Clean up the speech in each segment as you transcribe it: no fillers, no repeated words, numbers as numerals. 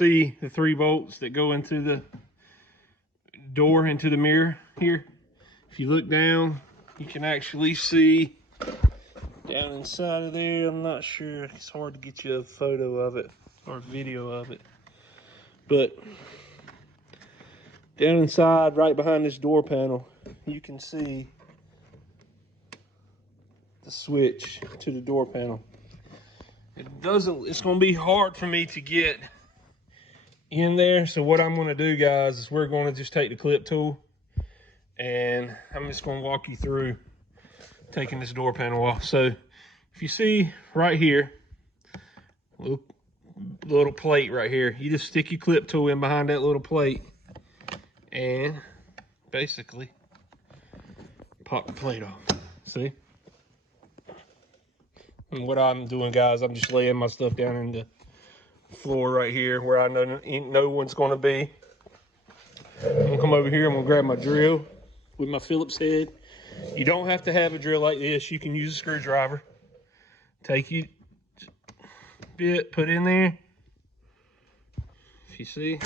See the 3 bolts that go into the door, into the mirror here. If you look down, you can actually see down inside of there. I'm not sure, it's hard to get you a photo of it or a video of it, but down inside right behind this door panel, you can see the switch to the door panel. It's gonna be hard for me to get in there, so what I'm gonna do, guys, is we're gonna just take the clip tool and I'm just gonna walk you through taking this door panel off. So if you see right here, little plate right here, you just stick your clip tool in behind that little plate and basically pop the plate off. See? And what I'm doing, guys, I'm just laying my stuff down in the floor right here where I know no one's gonna be. I'm gonna come over here, I'm gonna grab my drill with my Phillips head. You don't have to have a drill like this. You can use a screwdriver. Take your bit, put in there. If you see.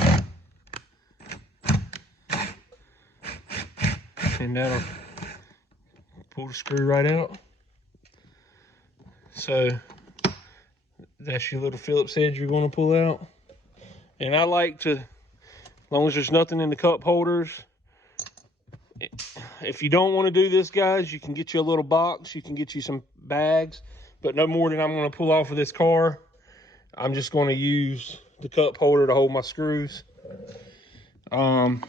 And that'll pull the screw right out. So that's your little Phillips head you're gonna pull out. And I like to, as long as there's nothing in the cup holders. If you don't want to do this, guys, you can get you a little box. You can get you some bags, but no more than I'm going to pull off of this car. I'm just going to use the cup holder to hold my screws.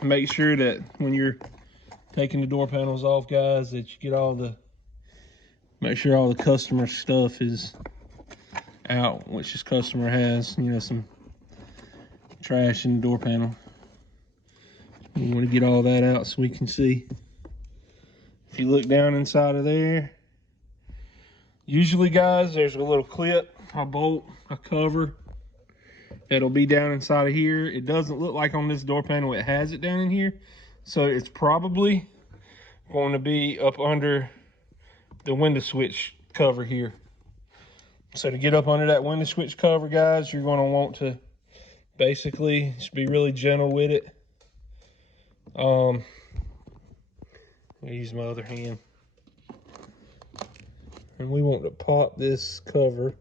Make sure that when you're taking the door panels off, guys, that you get make sure all the customer stuff is out, which this customer has, you know, some trash in the door panel. We want to get all that out so we can see. If you look down inside of there, usually, guys, there's a little clip, a bolt, a cover that'll be down inside of here. It doesn't look like on this door panel it has it down in here, so it's probably going to be up under the window switch cover here. So to get up under that window switch cover, guys, you're going to want to basically just be really gentle with it. I'll use my other hand. And we want to pop this cover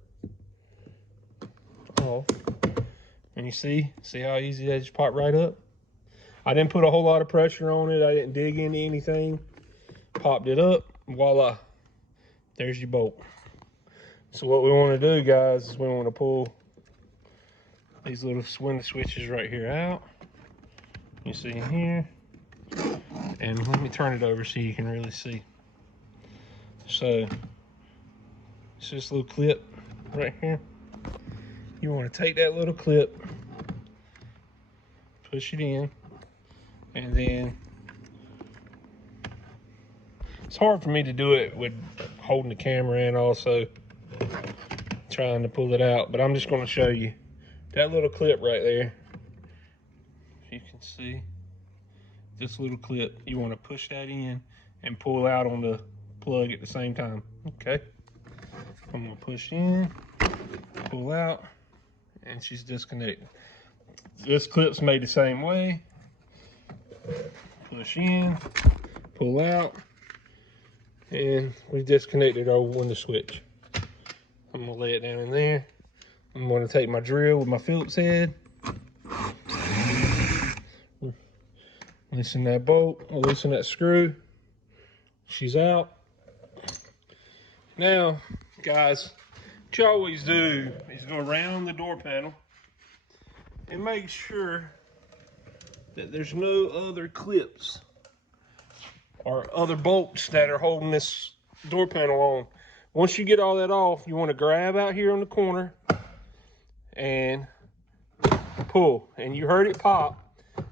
off. And you see how easy that just popped right up? I didn't put a whole lot of pressure on it. I didn't dig into anything. Popped it up, voila. There's your bolt. So what we want to do, guys, is we want to pull these little window switches right here out. You see in here. And let me turn it over so you can really see. So it's this little clip right here. You want to take that little clip, push it in, and then it's hard for me to do it with holding the camera and also trying to pull it out, but I'm just going to show you that little clip right there. If you can see this little clip, you want to push that in and pull out on the plug at the same time. Okay, I'm going to push in, pull out, and she's disconnected. This clip's made the same way. Push in, pull out, and we disconnected our window switch. I'm going to lay it down in there. I'm going to take my drill with my Phillips head, loosen that bolt, loosen that screw. She's out. Now, guys, what you always do is go around the door panel and make sure that there's no other clips or other bolts that are holding this door panel on. Once you get all that off, you want to grab out here on the corner and pull. And you heard it pop.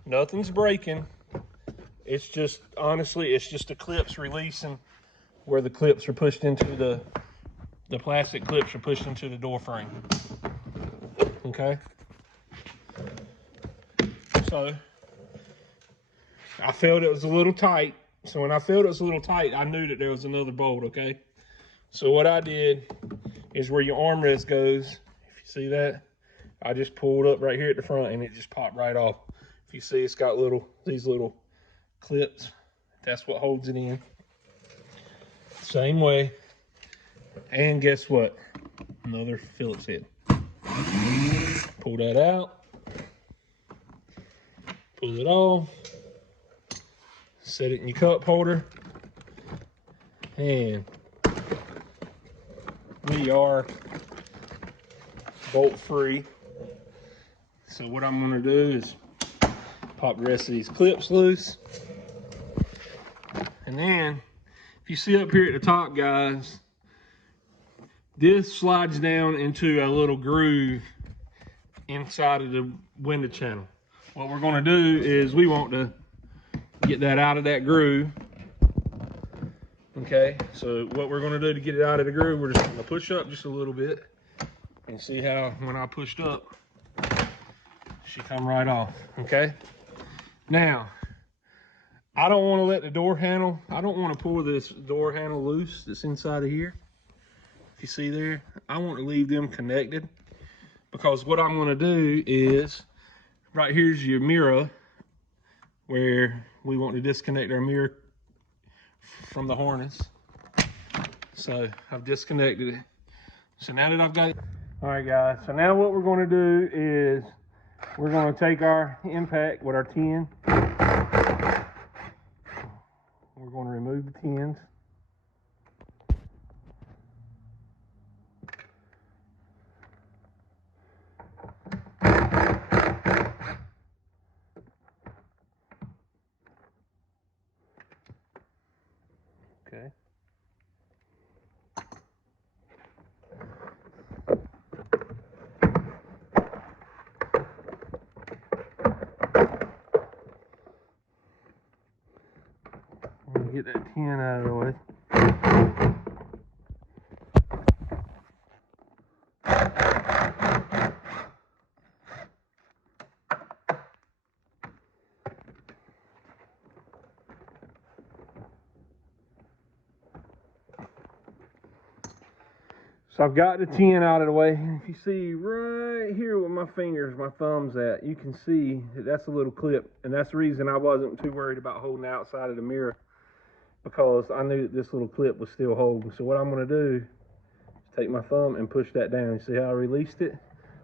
Nothing's breaking. It's just, honestly, it's just the clips releasing where the clips are pushed into the plastic clips are pushed into the door frame. Okay? So, I felt it was a little tight. So when I felt it was a little tight, I knew that there was another bolt, okay? So what I did is where your armrest goes, if you see that, I just pulled up right here at the front and it just popped right off. If you see, it's got these little clips. That's what holds it in. Same way. And guess what? Another Phillips head. Pull that out. Pull it off. Set it in your cup holder. And we are bolt free. So what I'm gonna do is pop the rest of these clips loose. And then, if you see up here at the top, guys, this slides down into a little groove inside of the window channel. What we're gonna do is we want to get that out of that groove. Okay, so what we're gonna do to get it out of the groove, we're just gonna push up just a little bit and see how when I pushed up, she come right off, okay? Now, I don't wanna let the door handle, I don't wanna pull this door handle loose that's inside of here. If you see there, I want to leave them connected because what I'm gonna do is, right here's your mirror where we want to disconnect our mirror from the harness. So I've disconnected it. So now that I've got it, all right guys, so now what we're gonna do is we're gonna take our impact with our 10. We're gonna remove the 10s. Okay. I'm gonna get that 10 out of the way. So I've got the 10 out of the way. If you see right here where my fingers, my thumb's at, you can see that that's a little clip. And that's the reason I wasn't too worried about holding the outside of the mirror, because I knew that this little clip was still holding. So what I'm gonna do is take my thumb and push that down. You see how I released it?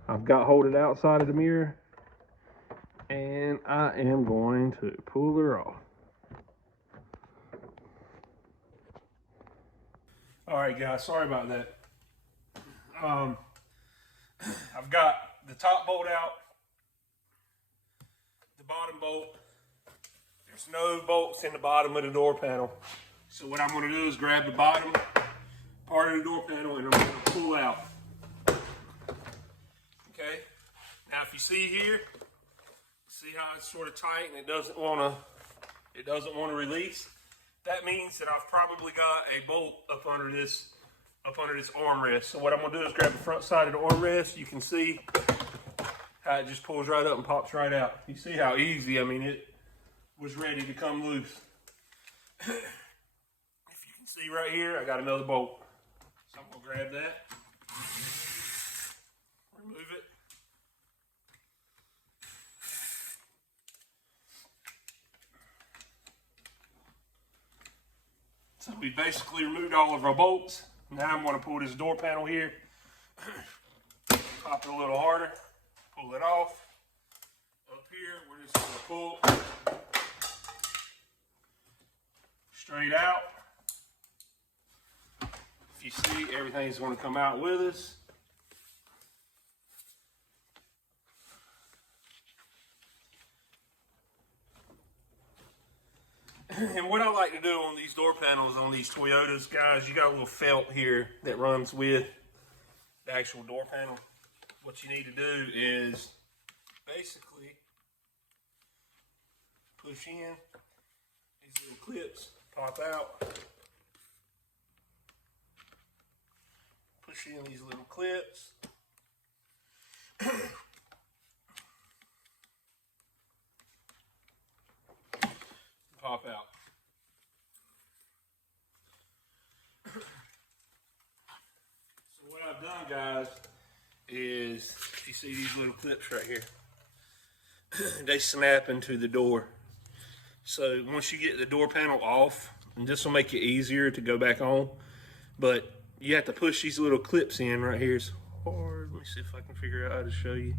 I've got hold of the outside of the mirror and I am going to pull her off. All right guys, sorry about that. I've got the top bolt out, the bottom bolt. There's no bolts in the bottom of the door panel. So what I'm gonna do is grab the bottom part of the door panel and I'm gonna pull out. Okay, now if you see here, see how it's sort of tight and it doesn't wanna release? That means that I've probably got a bolt up under this armrest. So what I'm gonna do is grab the front side of the armrest. You can see how it just pulls right up and pops right out. You see how easy, I mean, it was ready to come loose. If you can see right here, I got another bolt. So I'm gonna grab that, remove it. So we basically removed all of our bolts. Now I'm going to pull this door panel here, pop it a little harder, pull it off. Up here, we're just going to pull straight out. If you see, everything's going to come out with us. And what I like to do on these door panels on these Toyotas, guys, you got a little felt here that runs with the actual door panel. What you need to do is basically push in, these little clips pop out, push in these little clips, pop out. So what I've done, guys, is, you see these little clips right here, they snap into the door. So once you get the door panel off, and this will make it easier to go back on, but you have to push these little clips in right here. It's hard. Let me see if I can figure out how to show you.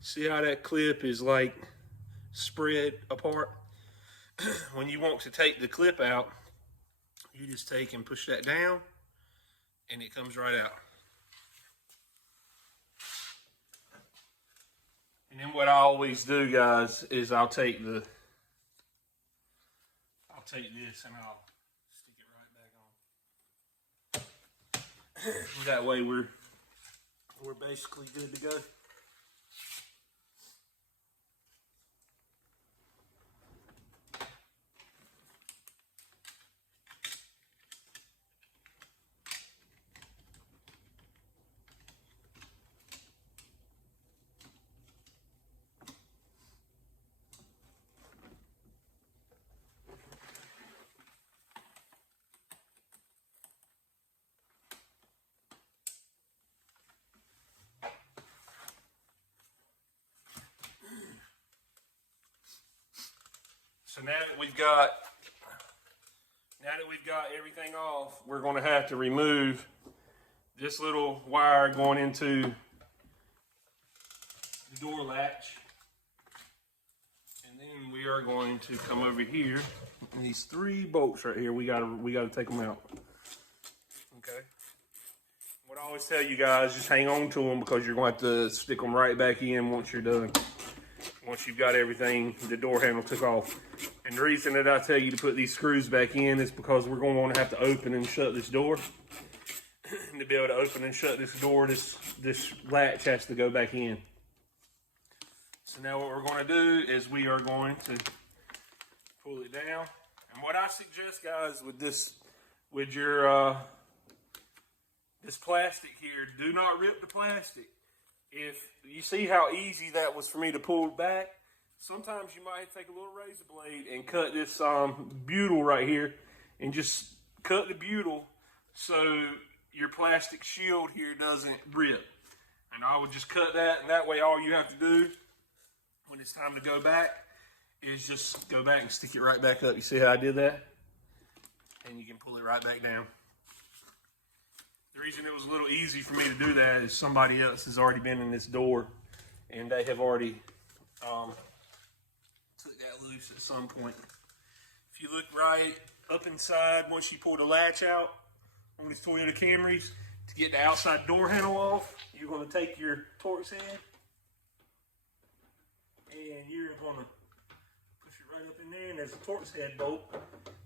See how that clip is like spread apart? When you want to take the clip out, you just take and push that down and it comes right out. And then what I always do, guys, is I'll take this and I'll stick it right back on. That way we're basically good to go. So now that we've got everything off, we're going to have to remove this little wire going into the door latch. And then we are going to come over here, and these 3 bolts right here, we gotta take them out. Okay. What I always tell you guys, just hang on to them, because you're going to have to stick them right back in once you're done. Once you've got everything, the door handle took off. And the reason that I tell you to put these screws back in is because we're going to want to have to open and shut this door. And to be able to open and shut this door, this latch has to go back in. So now what we're going to do is we are going to pull it down. And what I suggest, guys, with this plastic here, do not rip the plastic. If you see how easy that was for me to pull back, sometimes you might take a little razor blade and cut this butyl right here, and just cut the butyl so your plastic shield here doesn't rip. And I would just cut that, and that way all you have to do when it's time to go back is just go back and stick it right back up. You see how I did that? And you can pull it right back down. The reason it was a little easy for me to do that is somebody else has already been in this door, and they have already took that loose at some point. If you look right up inside, once you pull the latch out on these Toyota Camrys, to get the outside door handle off, you're going to take your Torx head and you're going to push it right up in there, and there's a Torx head bolt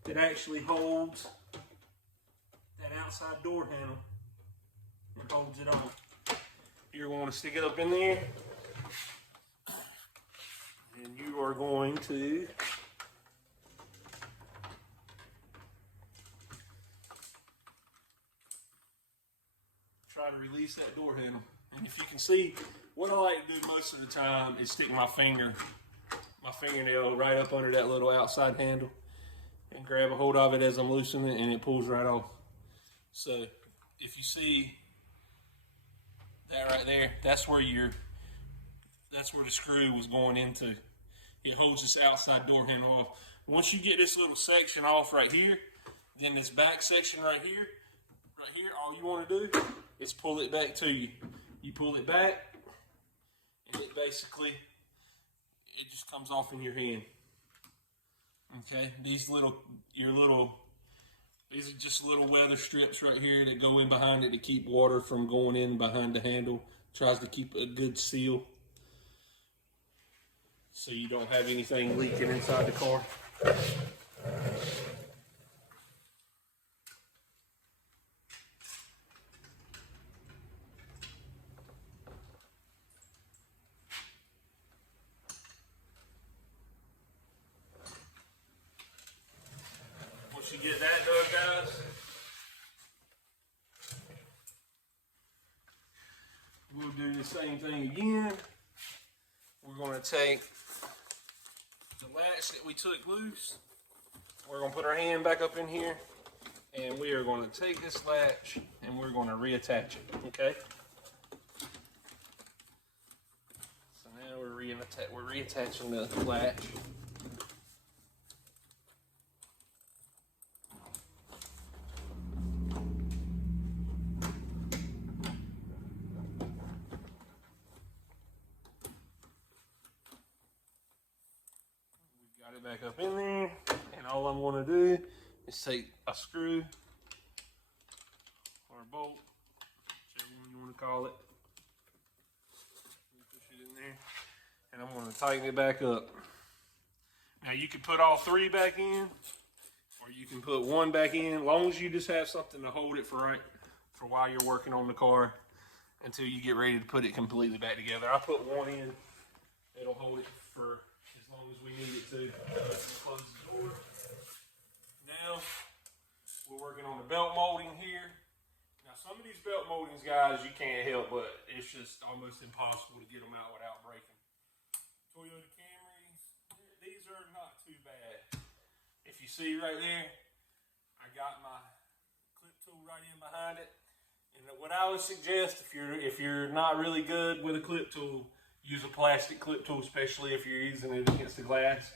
that actually holds that outside door handle and holds it on. You're going to stick it up in there, and you are going to try to release that door handle. And if you can see, what I like to do most of the time is stick my fingernail right up under that little outside handle and grab a hold of it as I'm loosening it, and it pulls right off. So if you see that right there, that's where the screw was going into. It holds this outside door handle off. Once you get this little section off right here, then this back section right here, all you want to do is pull it back to you. You pull it back, and it just comes off in your hand. Okay, these are just little weather strips right here that go in behind it to keep water from going in behind the handle. Tries to keep a good seal so you don't have anything leaking inside the car. Once you get that done, guys, we'll do the same thing again. We're going to take the latch that we took loose. We're going to put our hand back up in here, And we are going to take this latch and we're going to reattach it, okay? So now we're reattaching the latch. We've got it back up in there, and all I'm going to do is take a screw or a bolt, whichever one you want to call it. Push it in there, and I'm going to tighten it back up. Now you can put all three back in, or you can put one back in, as long as you just have something to hold it for while you're working on the car until you get ready to put it completely back together. I put one in, it'll hold it for as long as we need it to. Close the door. Now we're working on the belt molding here. Now some of these belt moldings, guys, you can't help, but it's just almost impossible to get them out without breaking. Toyota Camrys, these are not too bad. If you see right there, I got my clip tool right in behind it. And what I would suggest, if you're not really good with a clip tool, use a plastic clip tool, especially if you're using it against the glass.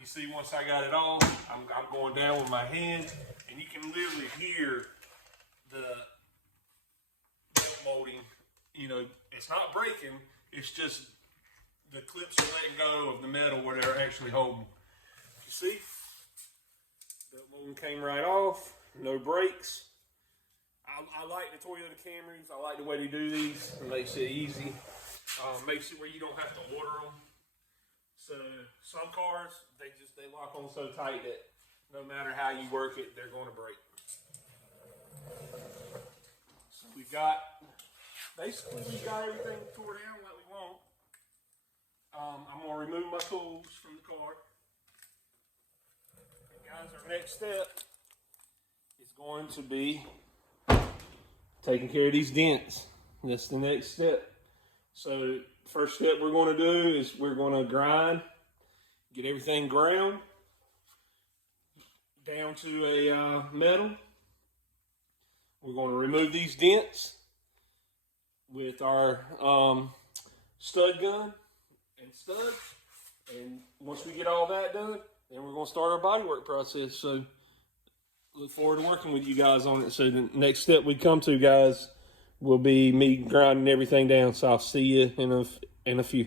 You see, once I got it off, I'm going down with my hand, and you can literally hear the belt molding. You know, it's not breaking, it's just the clips are letting go of the metal where they're actually holding. You see? Belt molding came right off, no breaks. I like the Toyota Camrys. I like the way they do these. It makes it easy. Makes it where you don't have to order them. So some cars, they lock on so tight that no matter how you work it, they're going to break. So we got everything tore down like we want. I'm going to remove my tools from the car. And guys, our next step is going to be taking care of these dents. That's the next step. So first step we're going to do is we're going to grind, get everything ground down to a metal. We're going to remove these dents with our stud gun and studs. And once we get all that done, then we're going to start our bodywork process. So look forward to working with you guys on it. So the next step we come to, guys, will be me grinding everything down. So I'll see you in a few.